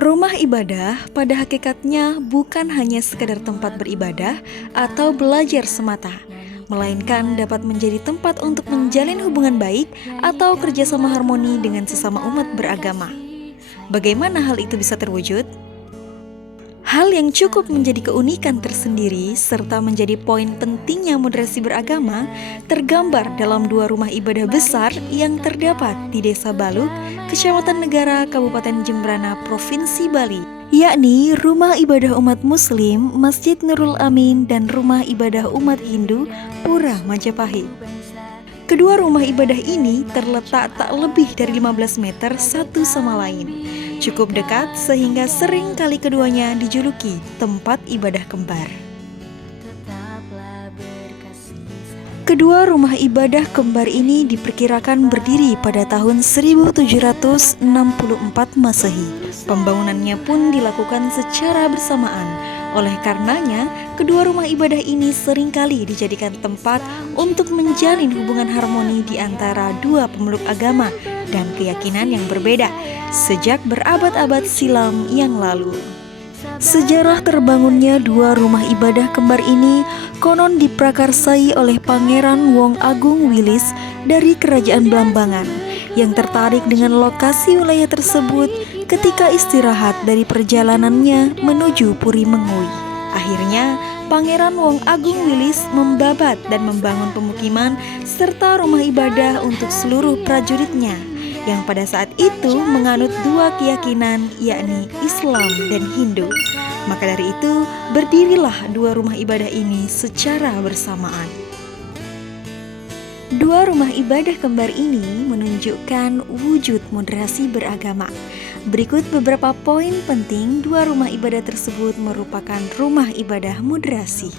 Rumah ibadah pada hakikatnya bukan hanya sekedar tempat beribadah atau belajar semata, melainkan dapat menjadi tempat untuk menjalin hubungan baik atau kerjasama harmoni dengan sesama umat beragama. Bagaimana hal itu bisa terwujud? Hal yang cukup menjadi keunikan tersendiri serta menjadi poin pentingnya moderasi beragama tergambar dalam dua rumah ibadah besar yang terdapat di Desa Baluk, Kecamatan Negara, Kabupaten Jembrana, Provinsi Bali, yakni Rumah Ibadah Umat Muslim Masjid Nurul Amin dan Rumah Ibadah Umat Hindu Pura Majapahit. Kedua rumah ibadah ini terletak tak lebih dari 15 meter satu sama lain. Cukup dekat sehingga sering kali keduanya dijuluki tempat ibadah kembar. Kedua rumah ibadah kembar ini diperkirakan berdiri pada tahun 1764 Masehi. Pembangunannya pun dilakukan secara bersamaan. Oleh karenanya, kedua rumah ibadah ini seringkali dijadikan tempat untuk menjalin hubungan harmoni di antara dua pemeluk agama dan keyakinan yang berbeda sejak berabad-abad silam yang lalu. Sejarah terbangunnya dua rumah ibadah kembar ini konon diprakarsai oleh Pangeran Wong Agung Wilis dari Kerajaan Blambangan yang tertarik dengan lokasi wilayah tersebut ketika istirahat dari perjalanannya menuju Puri Mengui. Akhirnya, Pangeran Wong Agung Wilis membabat dan membangun pemukiman serta rumah ibadah untuk seluruh prajuritnya yang pada saat itu menganut dua keyakinan, yakni Islam dan Hindu. Maka dari itu, berdirilah dua rumah ibadah ini secara bersamaan. Dua rumah ibadah kembar ini menunjukkan wujud moderasi beragama. Berikut beberapa poin penting dua rumah ibadah tersebut merupakan rumah ibadah moderasi.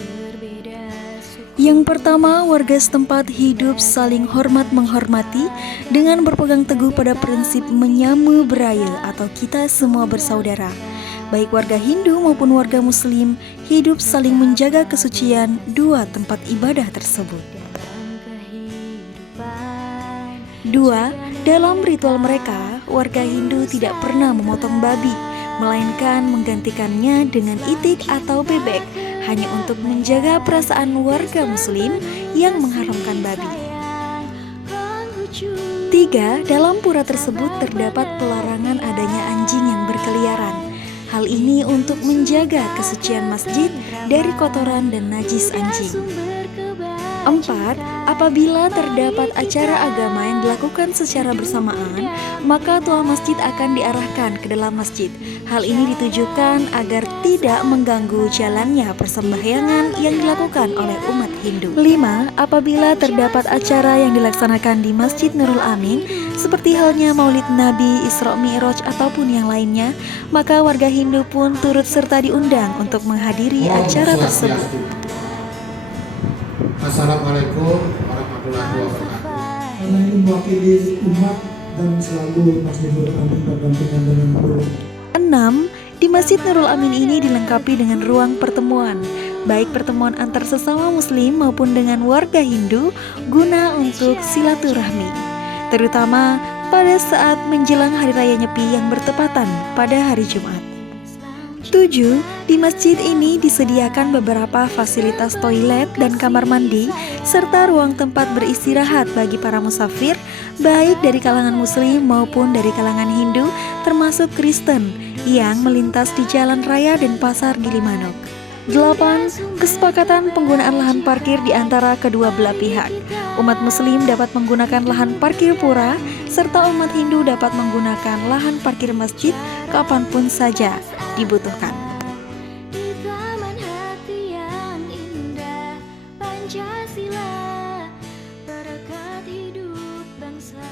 Yang pertama, warga setempat hidup saling hormat menghormati dengan berpegang teguh pada prinsip menyamu beraya atau kita semua bersaudara. Baik warga Hindu maupun warga Muslim hidup saling menjaga kesucian dua tempat ibadah tersebut. Dua, dalam ritual mereka, warga Hindu tidak pernah memotong babi, melainkan menggantikannya dengan itik atau bebek, hanya untuk menjaga perasaan warga Muslim yang mengharamkan babi. Tiga, dalam pura tersebut terdapat pelarangan adanya anjing yang berkeliaran. Hal ini untuk menjaga kesucian masjid dari kotoran dan najis anjing. 4. Apabila terdapat acara agama yang dilakukan secara bersamaan, maka tua masjid akan diarahkan ke dalam masjid. Hal ini ditujukan agar tidak mengganggu jalannya persembahyangan yang dilakukan oleh umat Hindu. 5. Apabila terdapat acara yang dilaksanakan di Masjid Nurul Amin, seperti halnya Maulid Nabi, Isra Mi'raj ataupun yang lainnya, maka warga Hindu pun turut serta diundang untuk menghadiri acara tersebut. Assalamualaikum warahmatullahi wabarakatuh. Karena ini mewakili umat dan selalu Masjid Nurul Amin berdampingan dengan guru. 6. Di Masjid Nurul Amin ini dilengkapi dengan ruang pertemuan, baik pertemuan antar sesama Muslim maupun dengan warga Hindu guna untuk silaturahmi, terutama pada saat menjelang Hari Raya Nyepi yang bertepatan pada hari Jumat. 7. Di masjid ini disediakan beberapa fasilitas toilet dan kamar mandi serta ruang tempat beristirahat bagi para musafir baik dari kalangan Muslim maupun dari kalangan Hindu termasuk Kristen yang melintas di jalan raya dan pasar Gilimanuk. 8. Kesepakatan penggunaan lahan parkir di antara kedua belah pihak. Umat Muslim dapat menggunakan lahan parkir pura serta umat Hindu dapat menggunakan lahan parkir masjid kapanpun saja dibutuhkan. Pancasila, berkat hidup bangsa.